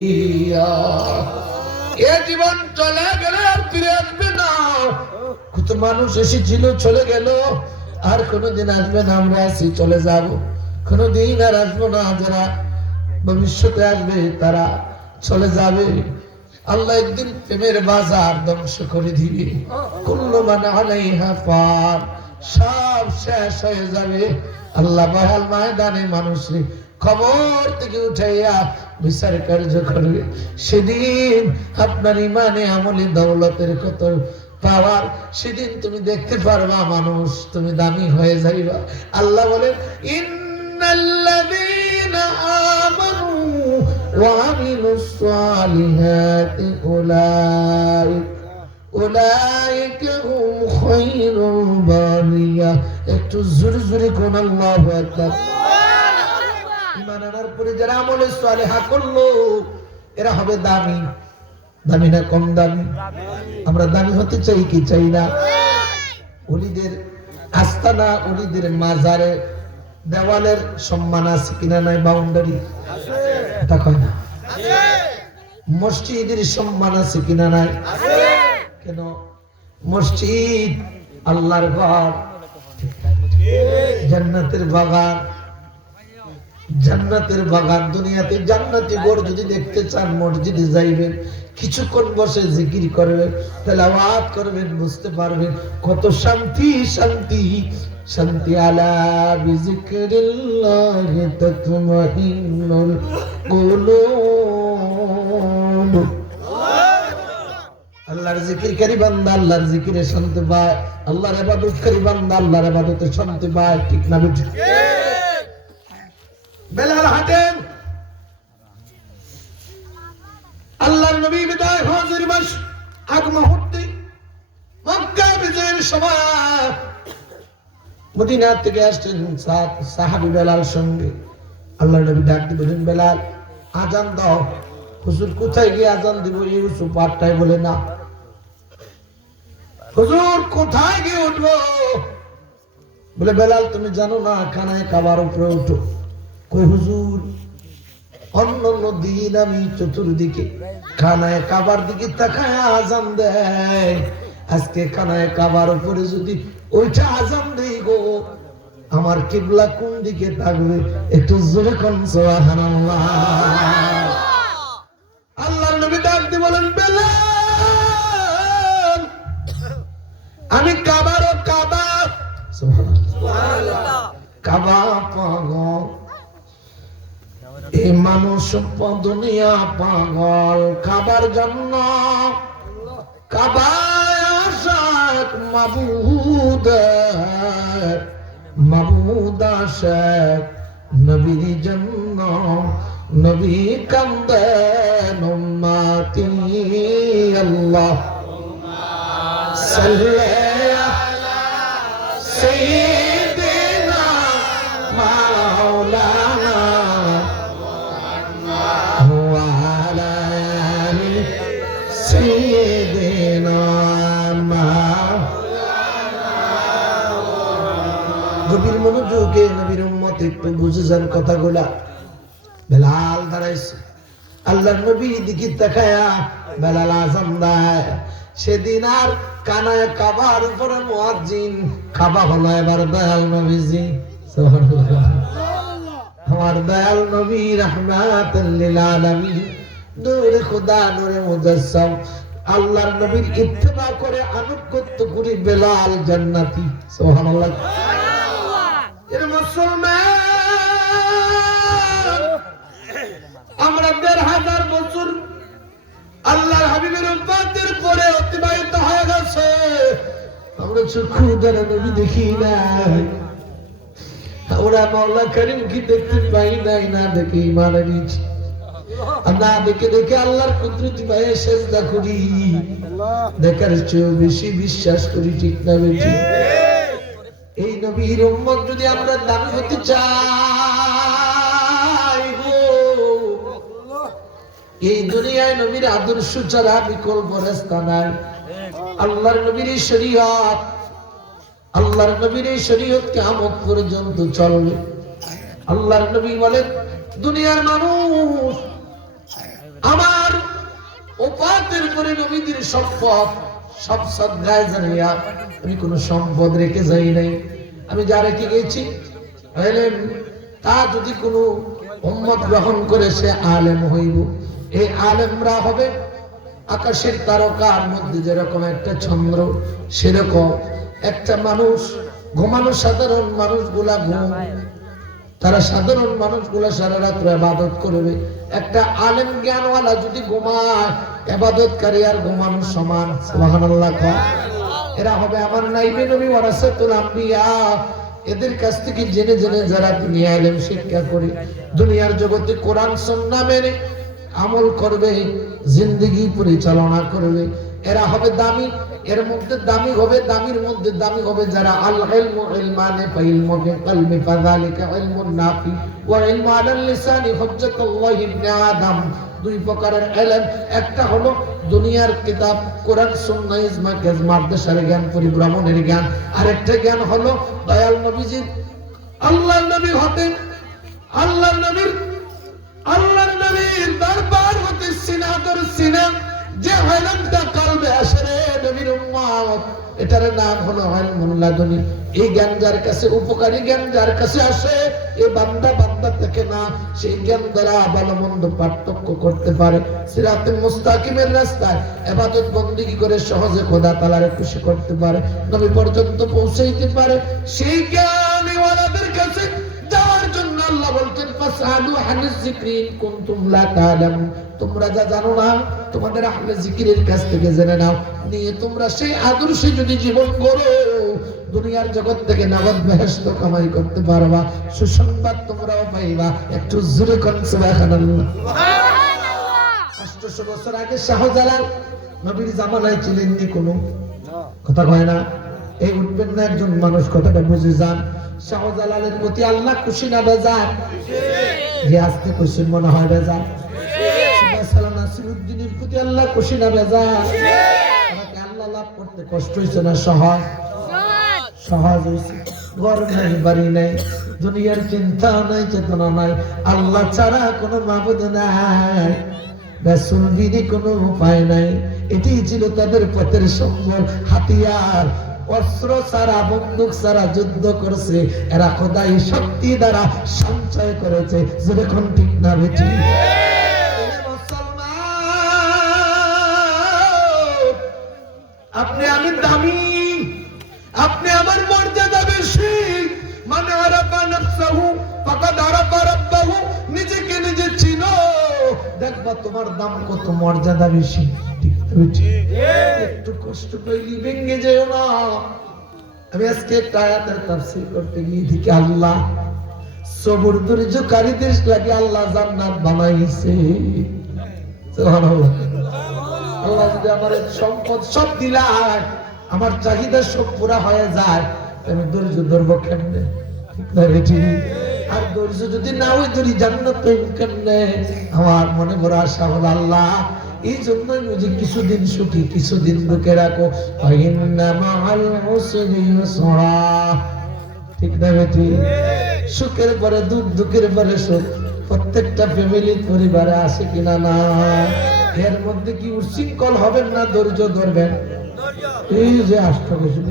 এ জীবন চলে গেলে আর ফিরে আসবে না। কত মানুষ এসেছিল চলে গেল, আর কোনোদিন আসবে না। আমরা আছি চলে যাব, কোনোদিন আর আসবো না। যারা ভবিষ্যতে আসবে তারা চলে যাবে। আল্লাহ একদিন প্রেমের বাজার ধ্বংস করে দিবে। কুল্লু মান আলাইহা ফান, সব শেষ হয়ে যাবে। আল্লাহ বহাল ময়দানে মানুষের কবর থেকে উঠাইয়া বিচার কার্য করবে। সেদিন আপনার ইমানে আমলে দৌলতের কত পাওয়ার, সেদিন তুমি দেখতে পারবা মানুষ, তুমি দামি হয়ে যাইবা। আল্লাহ বলেন ইন্নাল্লাযীনা আমানু ওয়া আমিলুস সালিহাতি উলাইকা হুম খায়রুল বারিয়া। একটু জোরে জোরে কোন আল্লাহু আকবার। ঈমান আনার পরে যারা আমলে সালেহা করলো এরা হবে দামি। দামি না কম দামি? আমরা দামি হতে চাই কি চাই না? ওলিদের আস্তানা, ওলিদের মাজারে দেওয়ালের সম্মান আছে কিনা নাই? বাউন্ডারি এটা কয় না? মসজিদের সম্মান আছে কিনা নাই? কেন? মসজিদ আল্লাহর ঘর, জান্নাতের বাগান। জান্নাতের বাগান, দুনিয়াতে জান্নাতি ঘর যদি দেখতে চান মসজিদে যাইবেন, কিছুক্ষণ বসে জিকির করবেন, তেলাওয়াত করবেন, বুঝতে পারবেন কত শান্তি শান্তি শান্তি। আলা বিজিকরিল্লাহি তাতমাইন্নুল কুলুব। আল্লাহর জিকিরকারী বান্দা আল্লাহর জিকিরে শান্তি পায়, আল্লাহর ইবাদতকারী বান্দা আল্লাহর ইবাদতে শান্তি পায়। ঠিক না বেঠি? বেলাল হাঁটেন, আল্লাহর নবী বিদায় হজের মাস আগ মুহূর্তে মক্কা বিজয়ের সময় মদিনা থেকে আসছেন সাহাবী বেলাল সঙ্গে। আল্লাহর নবী ডাক দিয়ে বলেন, বেলাল আজান দাও। হুজুর কোথায় গিয়ে আজান দিব? ইউসুফ আটটায় বলে না। হুজুর কোথায় গিয়ে উঠবো? বলে বেলাল তুমি জানো না খানায় কাবার উপরে উঠো। কই হুজুর, অন্য দিন আমি চতুর্দিকে খানায় কাবার দিকে তাকায় আজান দেয়, আজকে খানায় কাবার উপরে যদি ওইটা আজান দেই গো, আমার কিবলা কোন দিকে থাকবে? একটু জোরে কোন সুবহানাল্লাহ। আল্লাহর নবী ডাক দিয়ে বলেন, বেলাল আমি কাবার ও কাবা, সুবহানাল্লাহ, কাবা পাগল। এই মানুষ দুনিয়া পাগল কাবার জন্য, কাবায় আশাক মাবুদ মাবুদ আশাক নবীর জন্য। নবী কান্দেন উম্মতি আল্লাহুম্মা সাল্লি আলা সাইয়্যিদিনা মাওলানা ওয়া আলা আলি সাইয়্যিদিনা মাওলানা। গভীর মনোযোগে নবীর উম্মত একটু বুঝে যান কথাগুলা। বেলাল দাঁড়াইছে, আল্লাহর নবী দিকে তাকায়া বেলাল আজান দেয়। সেদিন আর কানায় কাবার উপরে মুয়াজ্জিন, কাবা হলো এবার দয়াল নবীজি। সুবহানাল্লাহ। আমার দয়াল নবী রাহমাতুল লিল আলামিন, নূরে খোদা, নূরে মুজাসসাম। আল্লাহর নবীর ইত্তেবা করে আনুগত্য করে বেলাল জান্নাতি। সুবহানাল্লাহ। এর মুসলমান আমরা ১৫০০ বছর আল্লাহর হাবিবের উম্মতের পরে অতিবাহিত হয়ে গেছে, আমরা চক্ষু দ্বারা নবী দেখি নাই, আমরা মাওলা করিম কি দেখতে পাই নাই, না দেখে ঈমান এনেছি। আমরা দেখে দেখে আল্লাহর কুদরতি পায়ে সেজদা করি, দেখার চেয়েও বেশি বিশ্বাস করি। ঠিক না বেঠি? এই নবীর উম্মত যদি আমরা দামি হতে চাই, এই দুনিয়ায় নবীর আদর্শ ছাড়া বিকল্প রাস্তা নাই। আল্লাহর নবীর শরীয়ত, আল্লাহর নবীর শরীয়ত কিয়ামত পর্যন্ত চলবে। আল্লাহর নবী বলেন, দুনিয়ার মানুষ ওফাতের পরে নবীদের সম্পদ সব সদগায় জানিয়া আমি কোনো সম্পদ রেখে যাই নাই। আমি যা রেখে গেছি এলেম, তা যদি কোনো উম্মত গ্রহণ করে সে আলেম হইব। এই আলেমরা হবে আকাশের তারকার মধ্যে যেরকম একটা চন্দ্র, সেরকম একটা মানুষ ঘুমানো। সাধারণ মানুষগুলা ঘুম, তারা সাধারণ মানুষগুলা সারা রাত্র ইবাদত করবে। একটা আলেম জ্ঞানওয়ালা যদি ঘুমায়, ইবাদতকারী আর ঘুমানো সমান। সুবহানাল্লাহ। এরা হবে আমার নাইবে নবী ওয়ারাসাতুল আম্বিয়া। এদের কাছ থেকে জেনে জেনে যারা দুনিয়া ইলম শিক্ষা করে দুনিয়ার জগতে কোরআন সুন্নাহ মেনে আমল করবে, জিন্দেগি পরিচালনা করবে, এরা হবে দামি। এর মধ্যে দামি হবে, দামির মধ্যে দামি হবে যারা আল ইলমু ইলমানে ফাইলমু বিকলবি ফাযালিকা ইলমুন নাফি ওয়া ইলমু আলাল লিসানি হুজ্জাতুল্লাহি ইবনে আদম। দুই প্রকারের ইলম, একটা হলো দুনিয়ার কিতাব কোরআন সুন্নাহ ইজমা কিয়াস মাদ্রাসার জ্ঞান, পরিভ্রমণের জ্ঞান। আরেকটা জ্ঞান হলো দয়াল নবীজি আল্লাহর নবী হতেন, আল্লাহর নবীর দরবার হতে সিনাদর সিনা যে ইলমটা কলবে আসে রে নবীর উম্মত, এটার নাম হলো ইলমুল লাদুনি। এই জ্ঞান যার কাছে, উপকারী জ্ঞান যার কাছে আসে, এই বান্দা থেকে না, সেই জ্ঞান দ্বারা ভালো মন্দ পার্থক্য করতে পারে। সিরাতে মুস্তাকিমের রাস্তায় ইবাদত বন্দেগী করে সহজে খোদা তাআলাকে খুশি করতে পারে, নবী পর্যন্ত পৌঁছাইতে পারে। সেই জ্ঞানীওয়ালাদের কাছে যাওয়ার জন্য আল্লাহ বলতেন ফাসআলু আনিজ যিকরি ইন কুনতুম লা তা'লামুন। তোমরা যা জানো না তোমাদের আহলে জিকিরের কাছ থেকে জেনে নাও, নিয়ে তোমরা সেই আদর্শে যদি জীবন গড়ো, দুনিয়ার জগৎ থেকে নগদ বেহেশত কামাই করতে পারবা, সুসংবাদ তোমরাও পাইবা। একটু জোরে কোন সুবহানাল্লাহ। 800 বছর আগে শাহজালাল নবীর জামানায় ছিলেন নি কোনো কথা কয় না। এই উঠবেন না একজন মানুষ, কথাটা বুঝে যান। শাহজালালের প্রতি আল্লাহ খুশি না বেজার? যে আজকে খুশি মনে হয় বেজার। নাসিরউদ্দিনের প্রতি আল্লাহ খুশি না বেজার? আমাকে আল্লাহ লাভ করতে কষ্ট হয়েছে না সহজ? সহজ হয়েছে। ঘর নাই, বাড়ি নাই, দুনিয়ার চিন্তা নাই, চেতনা নাই, আল্লাহ ছাড়া কোনো মাবুদ নাই, রাসূল বিনে কোনো উপায় নাই। এটাই ছিল তাদের পথের সম্বল, হাতিয়ার। অস্ত্র ছাড়া, বন্দুক ছাড়া যুদ্ধ করছে এরা, খোদাই শক্তি দ্বারা সঞ্চয় করেছে। যখন ঠিক না বেটি আপনি আমি দামি, আপনি আমার মর্যাদা বেশি। মানে আরাফা নাফসাহু ফাকাদ আরাফা রাব্বাহু। নিজেকে নিজে চিনো, দেখবা তোমার দাম কত, মর্যাদা বেশি। একটু কষ্ট পেলি ভেঙে যেও না। আমি আজকে একটা আয়াতের তাফসীর করতে গিয়ে দেখি আল্লাহ সবর ধৈর্যকারীদের লাগে আল্লাহ জান্নাত বানাইছে। সুবহানাল্লাহ। আল্লাহ যদি আমার সম্পদ সব দিলাম, আমার চাহিদা সব পুরা হয়ে যায়, আমি ধৈর্য ধরবো কেমনে? ঠিক না বেটি? আর ধৈর্য যদি না ওই ধরি জান্নাত পাইব কেমনে? আমার মনে বড় আশা হলো আল্লাহ এই জন্যই বুঝি কিছুদিন সুখী, কিছুদিন দুঃখে রাখো। ইন্না মাআল উসরি ইউসরা। ঠিক না বেটি? সুখের পরে দুঃখ, দুঃখের পরে সুখ প্রত্যেকটা ফ্যামিলি পরিবারে আসে কিনা না? এর মধ্যে কি উশৃঙ্খল হবেন না ধৈর্য ধরবেন? এই যে আষ্ট বছর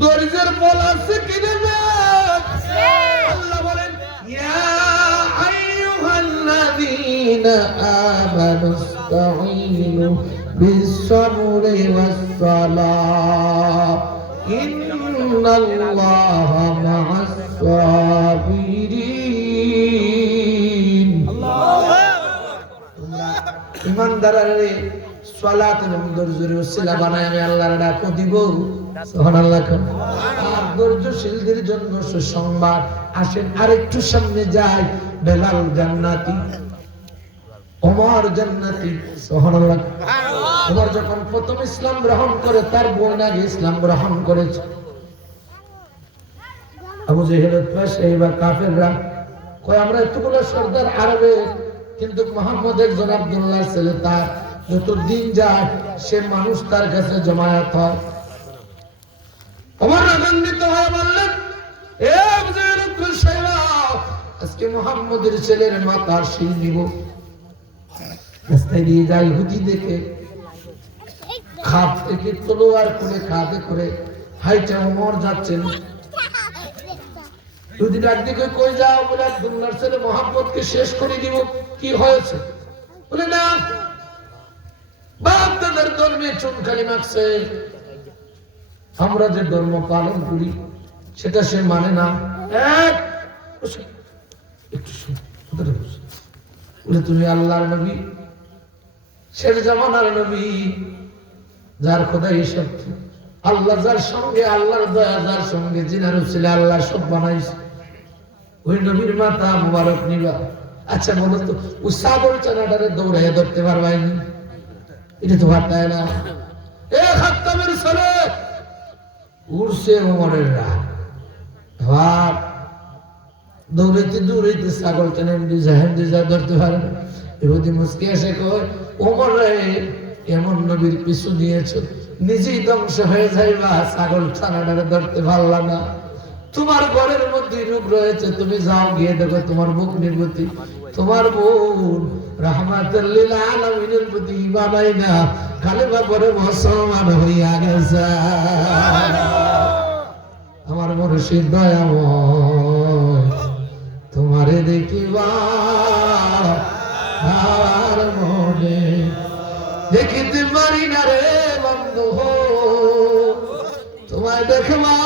ধৈর্যের বল আছে কিনা না? আল্লাহ বলেন ইয়া আইয়ুহাল্লাযীনা আমানুস্তাঈনু বিস-সাবরি ওয়াস-সালাহ ইন্নাল্লাহা মা'আস-সাবিরিন। ইমানদাররে সালাত এবং ধৈর্যের ওসিলা বানায় আমি আল্লাহর ডাক দিব। সুবহানাল্লাহ। আর ধৈর্যশীলদের জন্য সুসংবাদ। আসেন আরেকটু সামনে যাই। বেলাল জান্নাতি, ওমর জান্নাতি। সুবহানাল্লাহ। ওমর যখন প্রথম ইসলাম গ্রহণ করে, তার বোন আগে ইসলাম গ্রহণ করেছে। আবু জেহেলের পাশে এবার কাফেররা কয় আমরা এতগুলো সর্দার আরবে, কিন্তু মুহাম্মদ একজন আব্দুল্লাহ ছেলে, তার যত দিন যায় সে মানুষ তার কাছে জমায়েত হয়। ওমর আনন্দিত হয়ে বললেন এ আবু জেহেল আজকে মুহাম্মদের ছেলের মাথার শির নিব। রাস্তায় নিয়ে যায় ইহুদি দেখে খাপ থেকে তলোয়ার করে কাঁধে করে হাইটা ওমর যাচ্ছেন। ইহুদি ডাক দিকে কই যাও? বলে আব্দুল্লাহর ছেলে মুহাম্মদকে শেষ করে দিব। কি হয়েছে? বলে না, বাপ দাদার ধর্মে চুনকালি মাখছে, আমরা যে ধর্ম পালন করি সেটা সে মানে না। বলে তুমি আল্লাহর নবী, শেষ জামানার নবী, যার খোদা হিসাব আল্লাহ, যার সঙ্গে আল্লাহর দয়া, যার সঙ্গে জিনার উসিলা আল্লাহ সব বানাইছে, ওই নবীর মাথা মুবারক নিবা। আচ্ছা বলো তো, ওই সাগর চানাটারে দৌড়াইয়া ধরতে পারবাইনি? এটা তো ভাবতায় না। এ খাত্তাবের ছেলে উড়ছে ওমরের রাগ, ভাব দৌড়াইতে দৌড়াইতে ছাগল টানে যা ধরতে পারে না। ইহুদি মুসকি এসে কয়, ওমর রে, এমন নবীর পিছু নিয়েছ, নিজেই ধ্বংস হয়ে যাইবা, ছাগল ছানাটারে ধরতে পারলা না। তোমার ঘরের মধ্যে রোগ রয়েছে, তুমি যাও গিয়ে দেখো তোমার মুখ নির্গতি, তোমার বোন রাহমাতুল লিল আলামিনের প্রতি ঈমান আইনা কালেমা পড়ে মুসলমান হইয়া গেছে। আমার মুর্শিদ দয়াময় তোমারে দেখিবা আর মনে দেখিতে পারি না রে বন্ধু, তোমায় দেখবা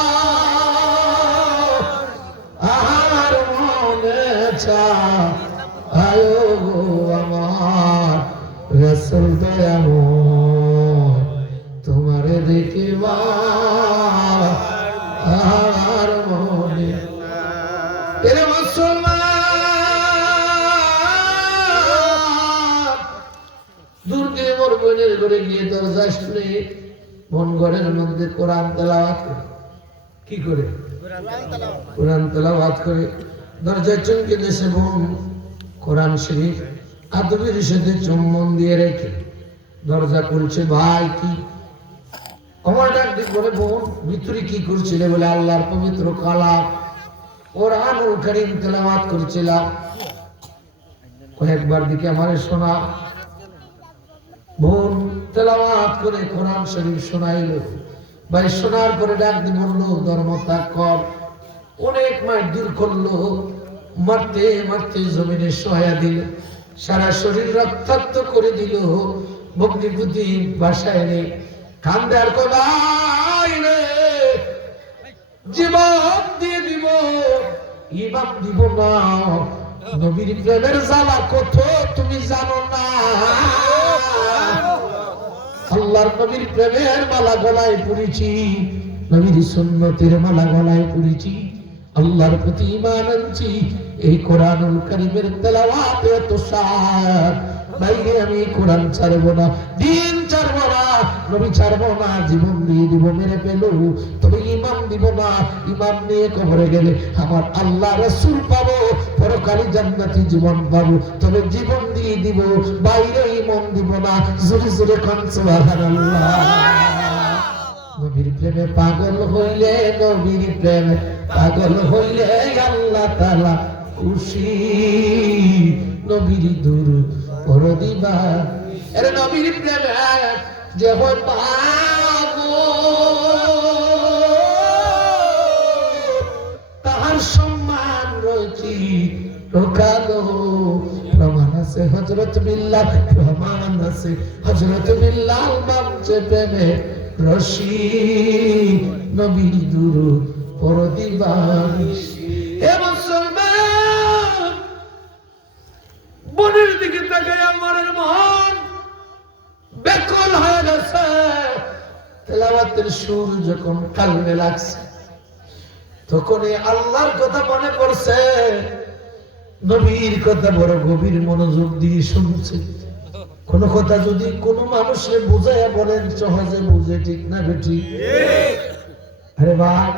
আর মনে চায় আমার রাসূল দয়াময় তোমারে দেখিবা আর মনে। এরে মুসলমান, দূর দিয়ে মোর বোনের ঘরে গিয়ে দরজা শুনে মন ঘরের মধ্যে কোরআন তেলাওয়াত করে। কি করে? কোরআন তেলাওয়াত করে। দরজায় চমকে দেশে বোন কোরআন শরীফ আদবের সাথে চুম্বন দিয়ে রেখে দরজা খুলছে। ভাই কি? আমার ডাক দিয়ে বলে, বোন ভিতরে কি করছিলে? বলে আল্লাহর পবিত্র কালাম কোরআনুল কারীম তেলাওয়াত করছিলাম। কয়েকবার দিকে আমারে শোনা। বোন তেলাওয়াত করে কোরআন শরীফ শোনাইলো। ভাই শোনার পরে ডাক দিয়ে বললো, ধর্ম ত্যাগ কর। অনেক মাইল দূর করলো, মারতে মারতে জমিনে শোয়া দিল, সারা শরীর রক্তাক্ত করে দিল। ভগ্নিপতি বাসায় নেই, কান্দে আর কই রে, জীবন দিয়ে দিব, ইমাম দিব না। নবীর প্রেমের জ্বালা কত তুমি জানো না। আল্লাহর নবীর প্রেমের মালা গলায় পড়েছি, নবীর সুন্নতের মালা গলায় পড়েছি, আল্লাহর প্রতি ঈমান আনছি। এই কোরআনুল কারীমের তেলাওয়াতে এত স্বাদ, বাইরে আমি কোরআন ছাড়বো না, দিন ছাড়বো না, নবী ছাড়বো না, জীবন দিয়ে দিব, মেরে পেলো তবে ঈমান দিব না। ঈমান নিয়ে কবরে গেলে আমার আল্লাহ রাসূল পাবো, পরকালে জান্নাতি জীবন পাবো, তবে জীবন দিয়ে দিব, বাইরে ঈমান দিব না। জোরে জোরে কোন সুবহানাল্লাহ। নবীর প্রেমে পাগল হইলে, নবীর প্রেমে পাগল হইলে আল্লাহ তাআলা খুশি। নবীর দুরূদ পড়ো দিবা, আরে নবীর প্রেমে যে হয় পাগল, তাহার সম্মান রয়েছে রোকালো। প্রমাণ আছে হযরত বিল্লাল, প্রমাণ আছে হযরত বিল্লাল বাপচে প্রেমে রশি। নবীর দুরূদ পড়ো দিবা। হে মুসলমান, বোনের দিকে তাকায় আমার মন বেকল হয়ে গেছে। তেলাওয়াতের সুর যখন কানে লাগছে, তখনই আল্লাহর কথা মনে পড়ছে, নবীর কথা বড় গভীর মনোযোগ দিয়ে শুনছে। কোন কথা যদি কোন মানুষে বুঝাইয়া বলেন, সহজে বুঝে, ঠিক না বেটি? আরে ভাই,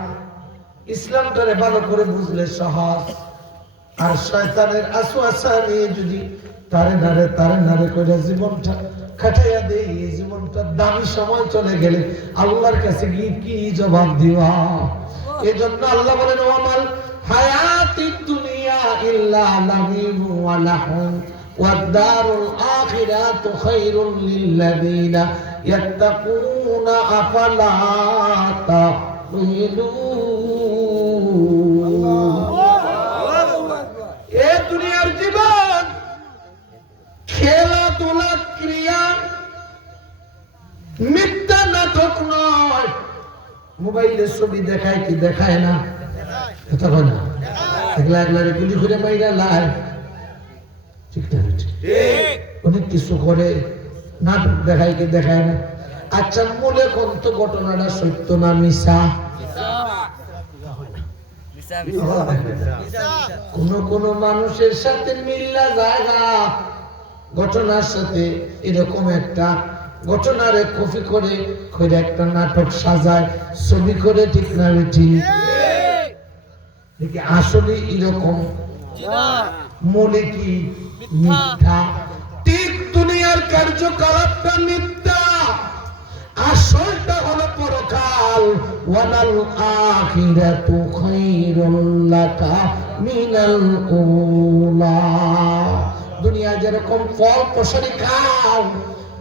ইসলামটারে ভালো করে বুঝলে সহজ। আর শয়তানের আসওয়াসা নিয়ে যদি তারে নারে করে জীবনটা কাটাইয়া দেই, এই জীবনটা দামি সময় চলে গেলে আল্লাহর কাছে গিয়ে কি জবাব দিবা? এজন্য আল্লাহ বলেন, ওয়ামাল হায়াতিদ দুনিয়া ইল্লা লাহিবু ওয়া লাহু ওয়াদ দারুল আখিরাহ আখিরাতু খায়রুল লিল্লাযিনা ইয়াত্তাকুনা আফালা তা'কিলুন। এ দুনিয়ার জীবন খেলাধুলা ক্রিয়া, মিথ্যা নাটক নয়। মোবাইলের ছবি দেখায় কি দেখায় না? কথা বলে না, একলা একলা গুলি করে মাইরা লাই, ঠিক না? অনেক কিছু করে, নাটক দেখায় কি দেখায় না? আচ্ছা, মূলে কোন তো ঘটনাটা সত্য না মিছা? কোন কোন মানুষের সাথে মিল্লা জায়গা ঘটনার সাথে এরকম একটা ঘটনারে কপি করে একটা নাটক সাজায়, ছবি করে, ঠিক না বেঠি? আসলে এরকম মনে কি মিথ্যা? ঠিক দুনিয়ার কার্যকলাপটা মিথ্যা, আসলটা হলো পরকাল। ওয়ালাল আখিরাতু খায়রুল লাকা মিনাল উলা। দুনিয়া যেরকম ফল প্রসারি খাও,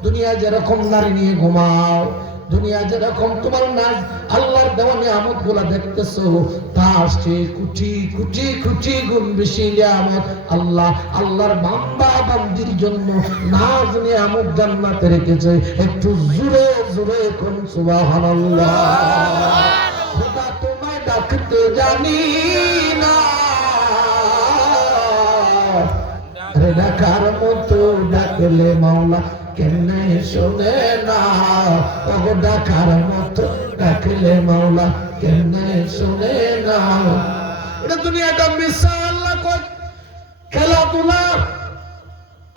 দুনিয়া যেরকম নারী নিয়ে ঘুমাও, দুনিয়া যেরকম তোমার নাজ আল্লাহর দেওয়া নিয়ামত গুলা দেখতেছো, তার চেয়ে কোটি কোটি কোটি গুণ বেশি নিয়ামত আল্লাহ আল্লাহর বান্দা বান্দির জন্য নাজ নিয়ামত জান্নাতে রেখেছে। একটু জোরে জোরে কোন সুবহানাল্লাহ। খোদা তোমায় ডাকতে জানি না, আরে ডাকার মতো ডাকলে মাওলা কেনে শোনে না, ও ডাকার মতো ডাকলে মাওলা কেনে শোনে না। এটা দুনিয়াটা মিশা। আল্লাহ কয় খেলাধুলা,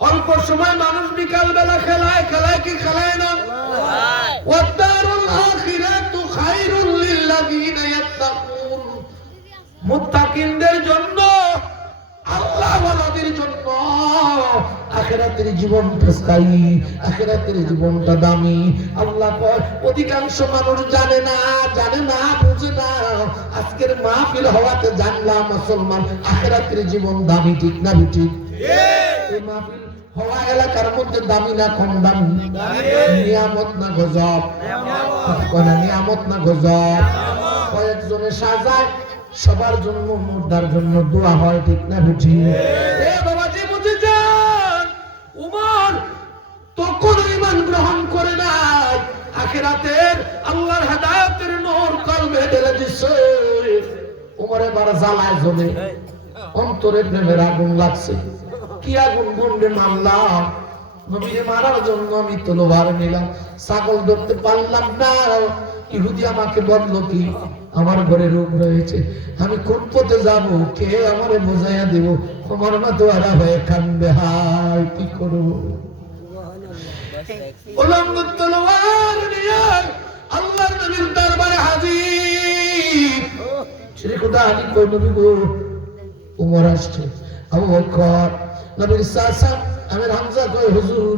অল্প সময় মানুষ বিকাল বেলা খেলায়, খেলায় কি খেলায় না? ওয়াদারুল আখিরাতু খায়রুল লিল্লাযিনা ইয়াত্তাকুন। মুত্তাকিনদের জন্য, আল্লাহ ওয়ালাদের জন্য আখিরাতের জীবনটা স্থায়ী, আখিরাতের জীবনটা দামি। আল্লাহ কয় অধিকাংশ মানুষ জানে না, বুঝে না। আজকের মাহফিল হওয়াতে জানলাম মুসলমান আখিরাতের জীবন দামি, ঠিক না ঠিক? এই মাহফিল হওয়া এলাকার মধ্যে দামি না কম দামি? নিয়ামত না গজব? নিয়ামত না গজব? কয়েকজনে সাজায়, সবার জন্য মুর্দার জন্য দোয়া হয়, ঠিক না বুঝি? এ বাবাজি বুঝে যান, উমর তখন ঈমান গ্রহণ করে নাই, আখিরাতের আল্লাহর হেদায়েতের নূর কলবে ঢেলে দিছে। উমর এবার জ্বালায় জ্বলে, অন্তরে প্রেমের আগুন লাগছে। কি আগুন? বলবে মারলাম, নবীকে মারার জন্য আমি তলোয়ার নিলাম, ছাগল ধরতে পারলাম না। ইহুদি আমাকে বললো কি, আমার ঘরে রোগ রয়েছে, আমি কোন পথে যাবো, কে আমারে বোঝাইয়া দেব? আমার মা দোয়ারা হয়ে কান্দে, হায় কি করবো? উলঙ্গ তলোয়ার নিয়ে আল্লাহর নবীর দরবারে হাজির। শ্রী খোদা আলী কই নবী গো, উমর আসছে। আবু বকর নবীর চাচা আমির হামজা কই হুজুর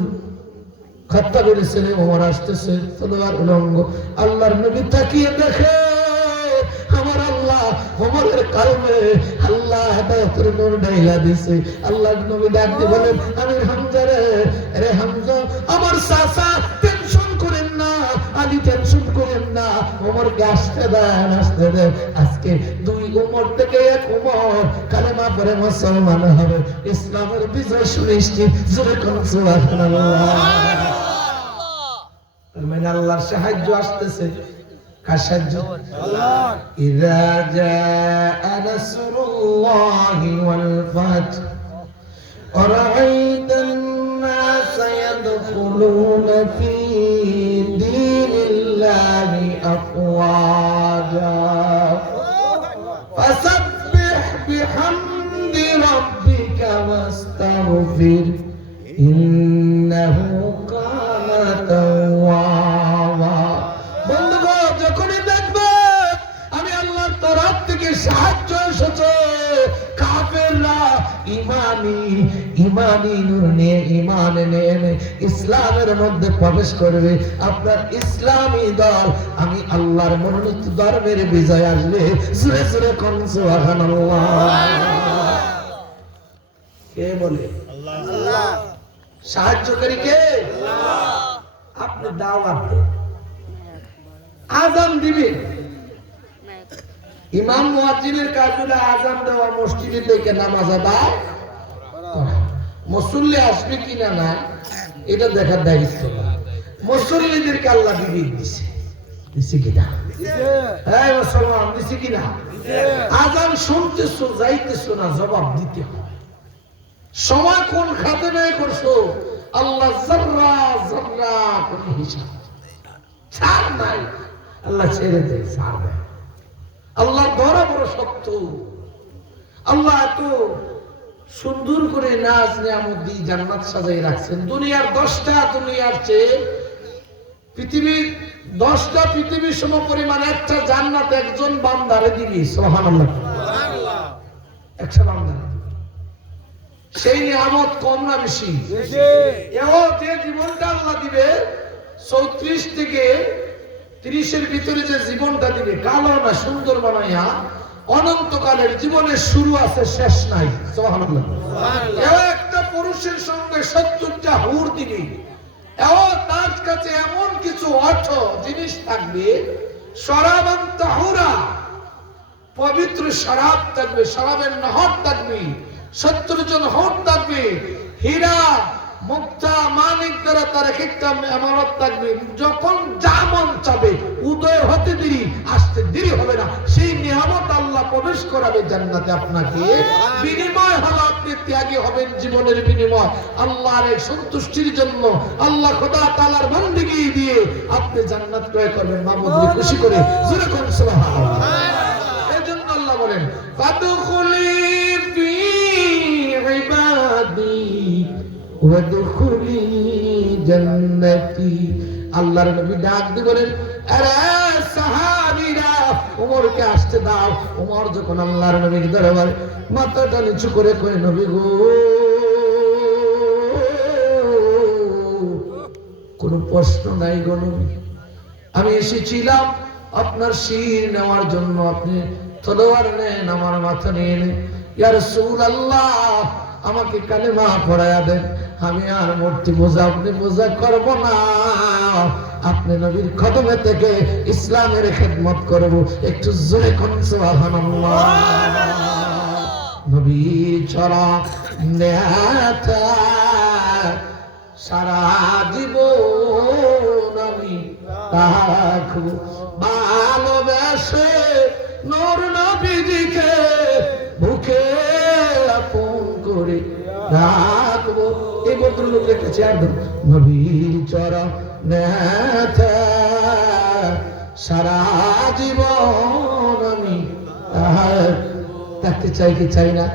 হত্যা করেছেন, ওমর আসতেছে, তলোয়ার উলঙ্গ। আল্লাহর নবী তাকিয়ে দেখে আমার আল্লাহ ওমরের কলবে আল্লাহ হেদায়েতের নূর ঢাইলা দিয়েছে। আল্লাহর নবী ডাক দিয়ে বলেন, আমির হামজা রে হামজা, আমার চাচা টেনশন করেন না, আলী টেনশন করেন না, ওমরকে আসতে দেন, আসতে দেন। আজকে দুই উমর থেকে এক উমর কালেমা পড়ে মুসলমান হবে, ইসলামের বিজয় সুনিশ্চিত। জোরে কোন সুবহানাল্লাহ। মানে আল্লাহর সাহায্য আসতেছে। কার সাহায্য? আল্লাহ। ইযা জাআ নাসরুল্লাহি ওয়াল ফাth ওয়া রাআইতান নাস ইয়াদখুলুনা ফী দীনিল্লাহি আফওয়াজা ফাসাব্বিহ বিহামদি রাব্বিকা ওয়াস্তাগফির ইন্নাহু কানা তাওয়াবা। বন্ধুগণ, যখনই দেখবে আমি আল্লাহর তরফ থেকে সাহায্য এসেছে, কাফেররা ইমানি নূর নিয়ে, ঈমান এনে ইসলামের মধ্যে প্রবেশ করবে। আপনার ইসলামী দল, আমি আল্লাহর মনোনীত ধর্মের বিজয় আসবে। জোরে জোরে কোন সুবহানাল্লাহ। কে বলে? আল্লাহ। সাহায্যকারী কে? আপনি দাওয়াত দেন, আযান দিবেন। ইমাম মুয়াজ্জিনের কাজ হলো আযান দেওয়া, মসজিদে থেকে নামাজ আদায় করা। মুসল্লি আসবে কিনা না এটা দেখার দায়িত্ব না। মুসল্লিদেরকে আল্লাহ বিবেক দিছে, দিছে কিনা? হ্যাঁ মুসলমান, দিছে কিনা? আযান শুনতেছো, যাইতেছো না, জবাব দিতে হবে। সময় কোন খাতে ব্যয় করছো আল্লাহ জাররা জাররা কোন হিসাব ছাড় নাই। আল্লাহ ছেড়ে দেয়, ছাড় দেয়। আল্লাহ ধরা বড় শক্ত। আল্লাহ এত সুন্দর করে নাজ নিয়ামত দিয়ে জান্নাত সাজাই রাখছেন। দুনিয়ার 10টা দুনিয়ার চেয়ে পৃথিবীর 10টা পৃথিবীর সম পরিমাণ একটা জান্নাত একজন বান্দারে দিবি। সুবহানাল্লাহ, সুবহানাল্লাহ। একটা বান্দারে সেই নিয়ামত কম না বেশি? এও যে জীবনটা আল্লাহ দিবে 34 থেকে 30-এর ভিতরে যে জীবনটা দিবে, কালো না সুন্দর বানাইয়া অনন্তকালের জীবনের শুরু আছে, শেষ নাই। সুবহানাল্লাহ, সুবহানাল্লাহ। এও একটা পুরুষের সঙ্গে 70টা হুর দিবে। এও তার কাছে এমন কিছু অর্থ জিনিস থাকবে, শরাবান তাহুরা, পবিত্র শরাব থাকবে, শরাবের নহর থাকবে, 70 জন হুর থাকবে, হীরা মুক্তা মানিক দ্বারা তার একটা ইমারত থাকবে। যখন যা মন চাবে উদয় হতে দেরি আসতে দেরি হবে না, সেই নিয়ামত আল্লাহ প্রবেশ করাবে জান্নাতে আপনাকে। বিনিময় হলো আপনি ত্যাগী হবেন, জীবনের বিনিময় আল্লাহর সন্তুষ্টির জন্য, আল্লাহ খোদা তাআলার বান্দিগি দিয়ে আপনি জান্নাত ক্রয় করবেন মাবুদকে খুশি করে। জোরে কোন সুবহানাল্লাহ। এজন্য আল্লাহ বলেন ফাদখুলি ফি ইবাদি ওয়াদখুলি জান্নাতি। আল্লাহর নবী ডাক দিয়ে বলেন, আরে সাহাবীরা ওমরকে আসতে দাও। ওমর যখন আল্লাহর নবীর দরবারে মাথাটা নিচু করে কয়, নবী গো, কোনো প্রশ্ন নাই গো নবী, আমি এসেছিলাম আপনার শির নেওয়ার জন্য, আপনি তলোয়ার নেন, আমার মাথা নিয়ে নেন। ইয়া রাসূলুল্লাহ, আমাকে কালেমা পড়ায়া দেন, আমি আর মূর্তি পূজা আপনি পূজা করব না, আপনি নবীর কদমে থেকে ইসলামের খেদমত করব। একটু জোরে কোন সুবহানাল্লাহ। নবীর ছড়া নেতা সারা জীবন আমি রাখবো, ভালোবেসে নূর নবীজিকে বুকে আপন করে রাখবো। এই ভদ্রলোক লিখেছে একদম, নবীর চরণ নেতা সারা জীবন আমি থাকতে চাই কি চাই না?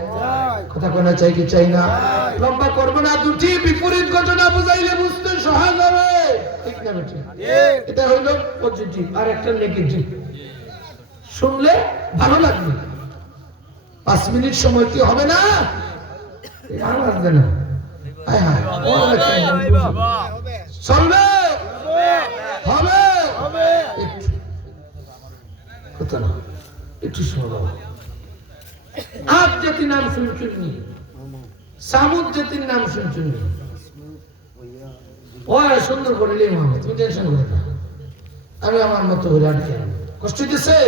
কথা কোনা চাই কি চাই না? লম্বা করবো না, দুটি বিপরীত ঘটনা বুঝাইলে বুঝতে সহজ হবে, ঠিক না বেটি? এটা হইল পজিটিভ, আর একটা নেগেটিভ। শুনলে ভালো লাগবে, 5 মিনিট সময় কি হবে না? আর লাগবে না, চলবে, হবে, কথা না, একটু শোনো। আদ জাতির নাম শুনছুননি, সামুদ জাতির নাম শুনছুননি। ওই সুন্দর করে লে মোহাম্মদ, তুমি টেনশন করে না, আমি আমার মতো করে আটকে কষ্ট দিতেছে।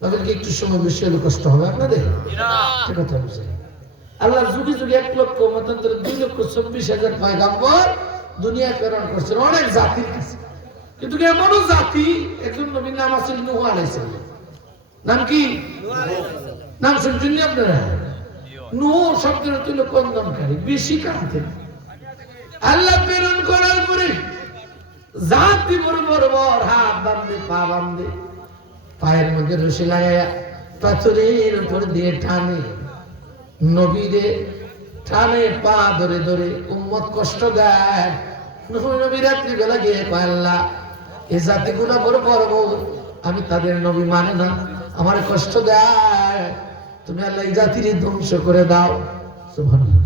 তাদেরকে একটু সময় বেশি হলে কষ্ট হবে আপনাদের, কথা বুঝে। আল্লাহ যুগে যুগে 1 লক্ষ মতান্তরে 2,24,000 পয়গাম্বর দুনিয়া প্রেরণ করছেন অনেক জাতির কাছে, কিন্তু এমনও জাতি, একজন নবীর নাম আছে নূহ আলাইহিস সালাম। নাম কি? নাম শুনছেন আপনারা? নূহ শব্দের অর্থ হলো কন্দনকারী, বেশি কাঁদতেন। আল্লাহ প্রেরণ করার পরে জাতি বড় বড় হাত বাঁধে, পা বাঁধে, পায়ের মধ্যে রশি লাগাইয়া পাথরের উপর দিয়ে টানে, নবীরে টানে, পা ধরে ধরে। উম্মত কষ্ট দেয়, নবী রাত্রি বেলা গিয়ে কয়, আল্লাহ এই জাতিগুলো বড় বড়, আমি তাদের নবী মানে না, আমার কষ্ট দেয়, তুমি আল্লাহ এই জাতির ধ্বংস করে দাও। সুবহানাল্লাহ।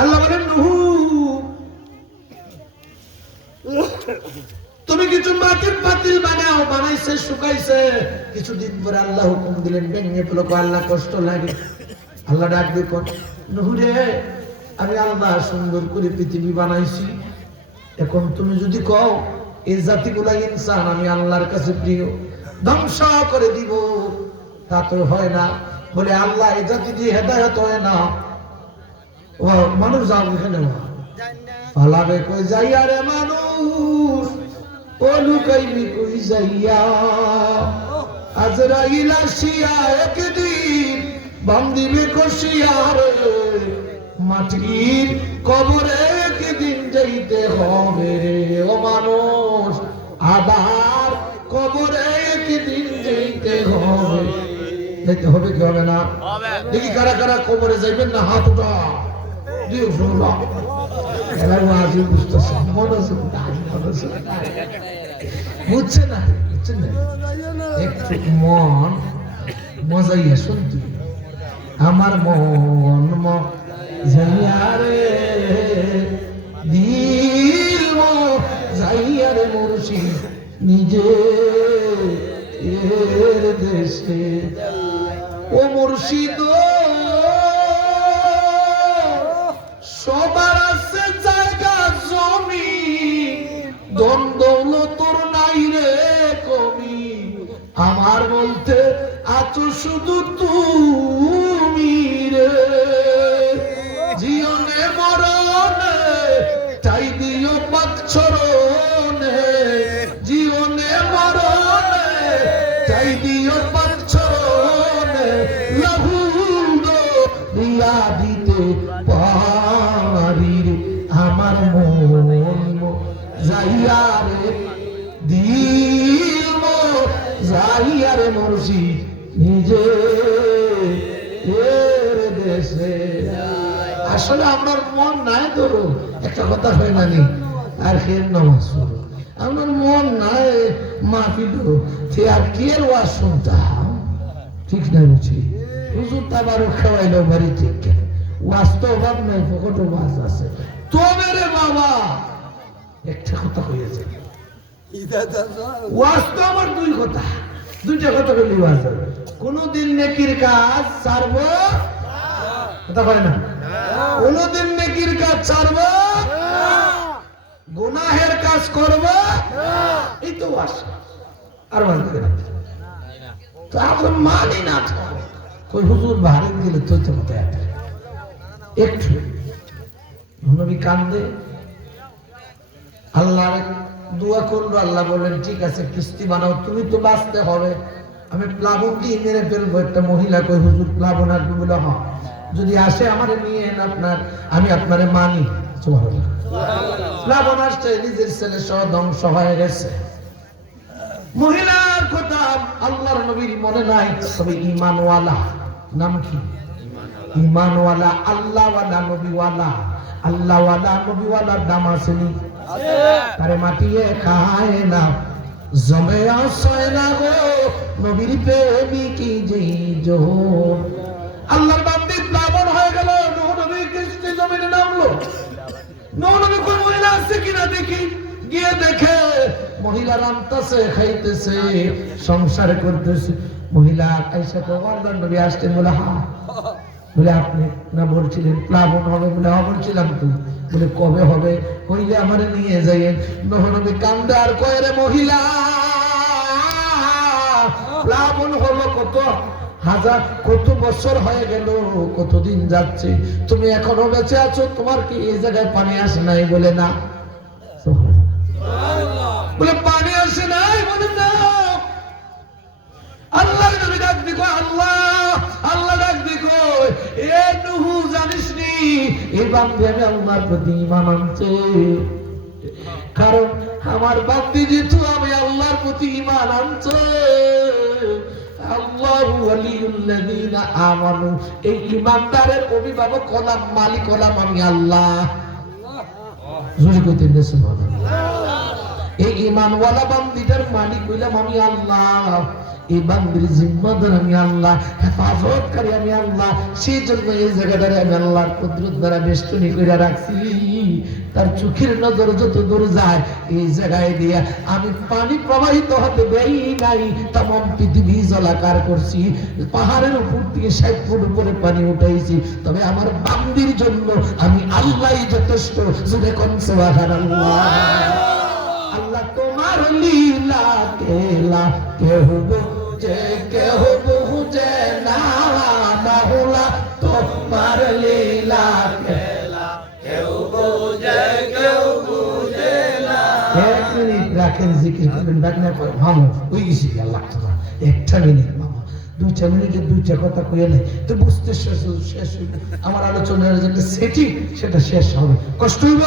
আল্লাহ বলেন, নূহ তুমি কিছু মাটির পাতিল বানাও, বানাইছে, শুকাইছে, কিছুদিন পরে আল্লাহ হুকুম দিলেন ভেঙে ফেলো। আল্লাহ কষ্ট লাগে, আল্লাহ ডাক দিয়ে নহুরে আমি আল্লাহ সুন্দর করে পৃথিবী বানাইছি, এখন তুমি যদি কও এই জাতিগুলা ইনসান আমি আল্লাহর কাছে প্রিয়, ধ্বংস করে দিব, তা তো হয় না। বলে আল্লাহ এই জাতি দিয়ে হেদায়েত হয় না। ও মানুষ যাও এখানে পালাবে কই যাইয়া রে মানুষ, ও লুকাইবি কই যাইয়া, আজরাইল আসিয়া একদিন বান্দিবে কষিয়া রে, মাটির কবরে একদিন যাইতে হবে রে ও মানুষ, আবার কবরে একদিন যাইতে হবে। যাইতে হবে কি হবে না? দেখি কারা কারা কবরে যাইবেন না হাত উঠা দিয়ে শুনলো আজই বুঝতেছে বুঝছে না, বুঝছেন না? একটু মন মজাইয়া শুনতে, আমার মন মজাইয়া রে, দিল মজাইয়া রে মুর্শিদ নিজে এর দেশে, ও মুর্শিদ সবার আছে জায়গা জমি, ধন দৌলতর নাই রে কমি, আমার বলতে আছো শুধু তুমি রে, জীবনে মরণে চাই দিও পাচ্ছরণে, জীবনে মরণে চাই দিও পাচ্ছরণে, লাহুদ রিয়া দিতে পারি রে, আমার মন যাইয়া রে, দিল যাইয়া রে মুর্শিদ নিজে এর দেশে। আসলে আমার মন নাই ধরো, একটা কথা হয় না নি আর খের নামাজ পড়ো, আমার মন নাই মাফি ধরো, সে আর কে ওয়াজ শুনতাম, ঠিক না বুঝি? হুজুর তাবারক খাওয়াইলো বাড়ি ঠিক কেন, ওয়াজ তো অভাব নাই, ফকট ওয়াজ আছে। তবে রে বাবা একটা কথা হয়েছে, ওয়াজ তো আমার দুই কথা, দুইটা কথা বলি ওয়াজ, কোনদিন নেকির কাজ ছাড়বো, কথা বলে না, কোনদিন নেকির কাজ ছাড়বো, গুনাহের কাজ করবো, এই তো ওয়াজ। আর ওয়াজ করে তো আমরা মানি না, কই হুজুর ভারী দিলে তো কথা একটু নবী কান্দে, আল্লাহর দোয়া করলো, আল্লাহ বললেন ঠিক আছে কিস্তি বানাও, তুমি তো বাঁচতে হবে, আমি প্লাবন দিয়ে মেরে ফেলবো। একটা মহিলা কই হুজুর প্লাবন আসবে, বলে হ্যাঁ যদি আসে আমারে নিয়ে এন, আপনার আমি আপনারে মানি। প্লাবন আসছে, নিজের ছেলে সহ ধ্বংস হয়ে গেছে। মহিলার কথা আল্লাহর নবীর মনে নাই, তবে ঈমানওয়ালা, নাম কি? ঈমানওয়ালা, আল্লাহওয়ালা, নবীওয়ালা। আল্লাহওয়ালা নবীওয়ালার দাম আসেনি, তারে মাটিয়ে খায় না, জমে আসয় না গো নবীর প্রেমিকি যেই জোর। আল্লাহর বান্দি প্লাবন হয়ে গেল, নূহ নবী কিস্তি জমিনে নামলো। নূহ নবী কোন মহিলা আছে কিনা দেখি, গিয়ে দেখে মহিলা রান্তাছে, খাইতেছে, সংসার করতেছে। মহিলা আয়েশা আল্লাহর নবী আসতেন, বলে হ্যাঁ, বলে আপনি না বলছিলেন প্লাবন হবে, বলে হ্যাঁ বলছিলাম তো, বলে কবে হবে, হইলে আমারে নিয়ে যাইয়েন। নূহ নবী কান্দে আর কয় রে মহিলা, প্লাবন হলো কত হাজার, কত বছর হয়ে গেল, কতদিন যাচ্ছে, তুমি এখনো বেঁচে আছো, তোমার কি এই জায়গায় পানি আসে নাই? বলে না। বলে পানি আসে নাই? বলে না। আল্লাহর নবী ডাক দিকো, আল্লাহ আল্লাহ ডাক দিকো, এ নূহ জানিস নি এই বান্দি আমি আল্লাহর প্রতি ঈমান আনছে, কারণ আমার বান্দি যেহেতু আমি আল্লাহর প্রতি ঈমান আনছে, আল্লাহু ওয়ালিউল্লাযীনা আমানু, এই ঈমানদারের অভিভাবক হলাম, মালিক হলাম আমি আল্লাহ। জোরে কইতে দেন সুবহানাল্লাহ। এই ঈমানওয়ালা বান্দিটার মালিক হইলাম আমি আল্লাহ, এই বান্দির জিম্মাদার আমি আল্লাহ, হেফাজতকারী আমি আল্লাহ। সেই জন্য এই জায়গাটারে আমি আল্লাহর কুদরত দ্বারা বেষ্টনী করে রাখছি, তার চোখের নজর যত দূর যায় এই জায়গায় দিয়া আমি পানি প্রবাহিত হতে দেই নাই। তামাম পৃথিবী জলাকার করছি, পাহাড়ের উপর থেকে 60 ফুট উপরে পানি উঠাইছি, তবে আমার বান্দির জন্য আমি আল্লাহই যথেষ্ট। জুড়ে কোন সুবহানাল্লাহ। আল্লাহ তোমার লীলা কেলা কেহ বুঝে কেহ বুঝে না, মাওলা তোমার লীলা কেলা কেউ বুঝে কেউ বুঝে না। এক মিনিট রাখেন, জিকির করবেন, ডাকনা করে মামু ওই গেছি আল্লাহ তোমার একটা মিনিট মামা, 2-4 মিনিটে 2টা কথা কইয়া নেই তো বুঝতে শেষ হইবে। আমার আলোচনার যেটা সেটিং সেটা শেষ হবে, কষ্ট হইব।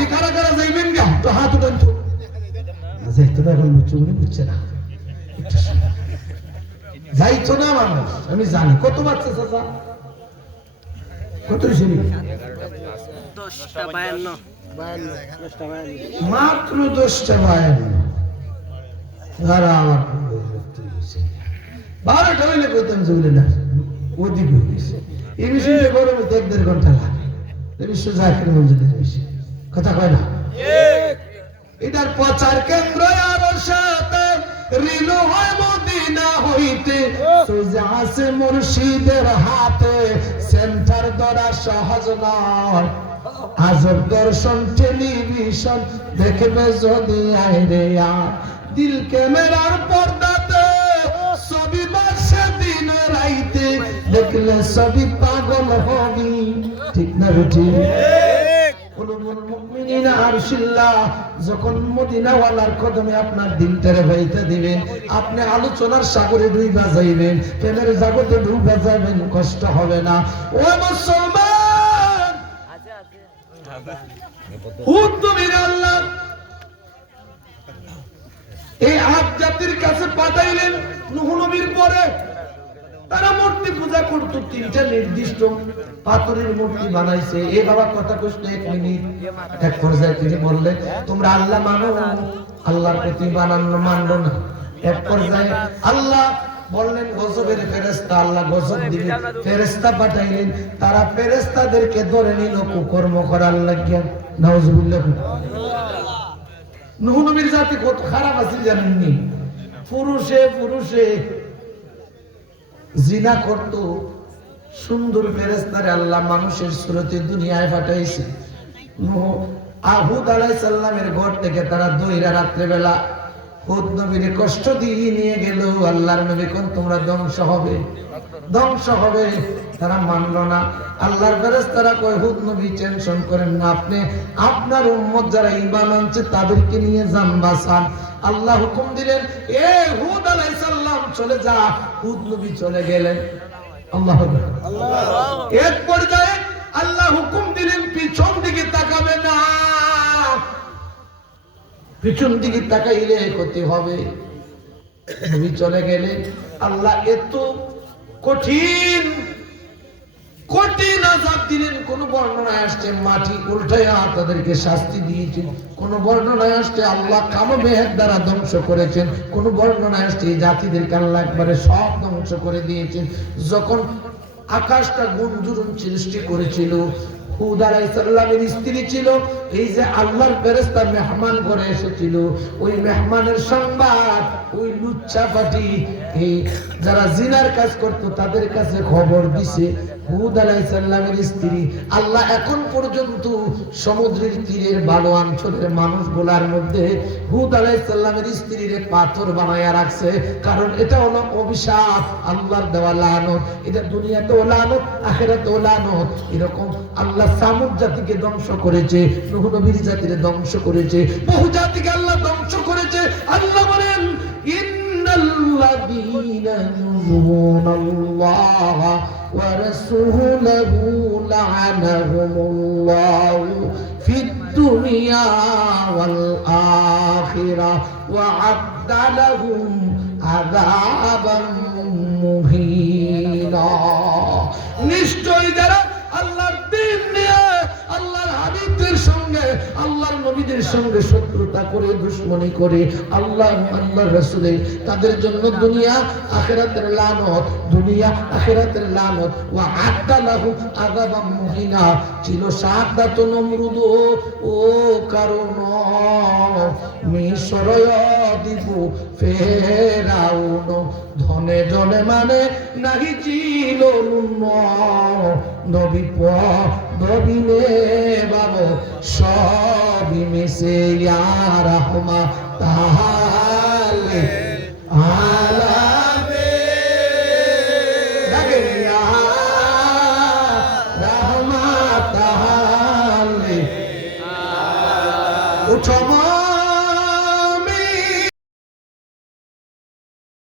এই কারা কারা যাইবেন গা তো হাত উঠান তো, যাইতো না এখন চুরি বুঝছে না, যাইতো না মানুষ। আমি জানি কত বাচ্চা চাচা, কত শুনি মাত্র 10টা 52। আমার 12টা হইলে কইতাম জুড়ে না ওদিক হয়ে গেছে। এই বিষয়টা গরমে 1-1.5 ঘন্টা লাগে। এই বিষয় জাকির মসজিদের বিষয় কথা কয় না। এটার প্রচার কেন্দ্র আরো সাথে রিলো হয় মদিনা হইতে, সোজা আছে মুর্শিদের হাতে। সেন্টার ধরা সহজ নয়, আজব দর্শন টেলিভিশন দেখবে যদি আইরে আর দিল ক্যামেরার পর্দাতে ছবি বাসে দিন রাইতে, দেখলে ছবি পাগল হবি। ঠিক না বেটি? যখন মদিনাওয়ালার কদমে আপনার দিলটারে ভাইতে দিবেন, আপনি আলোচনার সাগরে ডুইবা যাইবেন, প্রেমের জগতে ডুইবা যাবেন, কষ্ট হবে না। ও মুসলমান, আল্লাহ এই আদ জাতির কাছে পাঠাইলেন নূহ নবীর পরে। তারা মূর্তি পূজা করতো, 3টা নির্দিষ্ট পাথরের মূর্তি বানাইছে। এ বাবা কথা কষ্ট 1 মিনিট। এক পর্যায়ে তিনি বললেন তোমরা আল্লাহ মানো, আল্লাহর প্রতি বানানো মানলো না। এক পর্যায়ে আল্লাহ বললেন গজবের ফেরেশতা, আল্লাহ গজব দিলেন, ফেরেশতা পাঠাইলেন। তারা ফেরেশতাদেরকে ধরে নিল কুকর্ম করার লাগিয়া। নাউজুবিল্লাহ। নূহ নবীর জাতি কত খারাপ আছে জানেননি? পুরুষে পুরুষে জিনা করত। সুন্দর ফেরেশতারে আল্লাহ মানুষের সুরতে দুনিয়ায় পাঠাইছে। হুদ আলাইহিস সালামের ঘর থেকে তারা দইরা রাত্রে বেলা হুদ নবীর কষ্ট দিয়ে নিয়ে গেল। আল্লাহর নবী কোন তোমরা ধ্বংস হবে, ধ্বংস হবে। তারা মানলো না। আল্লাহর ফেরেশতারা কয় হুদ নবী টেনশন করেন না, আপনি আপনার উম্মত যারা ঈমান আনছে তাদেরকে নিয়ে যান বাঁচান। আল্লাহ হুকুম দিলেন এ হুদ আলাইহিস সালাম চলে যা। হুদ নবী চলে গেলেন। আল্লাহু আকবার। এক পর্যায়ে আল্লাহ হুকুম দিলেন পিছন দিকে তাকাবে না, পিছন দিকে তাকাইলে ক্ষতি হবে। নবী চলে গেলেন। আল্লাহ এত কঠিন কঠিন আযাব দিলেন। কোন বর্ণনায় আসছে মাটি উল্টায়া তাদেরকে শাস্তি দিয়েছেন, কোন বর্ণনায় আসছে আল্লাহ কালো মেঘের দ্বারা ধ্বংস করেছেন, কোন বর্ণনায় আসছে এই জাতিদেরকে আল্লাহ একবারে সব ধ্বংস করে দিয়েছেন। যখন আকাশটা গুঞ্জুরুন সৃষ্টি করেছিল, হুদ আলাইহিস সালামের স্ত্রী ছিল, এই যে আল্লাহর ফেরেশতা মেহমান করে এসেছিল, ওই মেহমানের সংবাদ ওই লুচ্চা পাটি এই যারা জিনার কাজ করত তাদের কাছে খবর দিছে। হুদ আলাইহিস সালামের স্ত্রী আল্লাহ এখন পর্যন্ত সমুদ্রের তীরের ভালো অঞ্চলের মানুষগুলার মধ্যে হুদ আলাইহিস সালামের স্ত্রীরে পাথর বানায়া রাখছে, কারণ এটা হলো অভিশাপ, আল্লাহর দেওয়া লানত। এটা দুনিয়াতেও লানত, আখিরাতেও লানত। এরকম আল্লাহ সামুদ জাতিকে ধ্বংস করেছে, নূহ নবীর জাতিকে ধ্বংস করেছে, বহু জাতিকে আল্লাহ ধ্বংস করেছে। আল্লাহ বলেন ইন্নাল্লাযীনা ইউযুনাল্লাহ ওয়া রাসূলাহু লা'আনাহুমুল্লাহু ফিদ দুনিয়া ওয়াল আখিরাহ ওয়া আ'আদ্দা লাহুম আযাবান মুহিনা। নিশ্চয়ই যারা আল্লাহর দ্বীন নিয়ে আল্লাহর হাবিবদের সঙ্গে আল্লাহর নবীদের সঙ্গে শত্রুতা করে দুশমনি করে আল্লাহ রাসূলের তাদের জন্য দুনিয়া আখিরাতের লানত, দুনিয়া আখিরাতের লানত। ওয়া আদালাহু আযাবাম মুহিনা ছিল সাদাত নমরুদ ও কারণ মিশরয় দিব ফেরাউন ধনে জনে মানে নাহি ছিল নুন নবী নবীনে বাবু সবই মিশে ইয়া রাহমা তাহালে আলামে লাগে ইয়া রাহমা তাহালে উঠো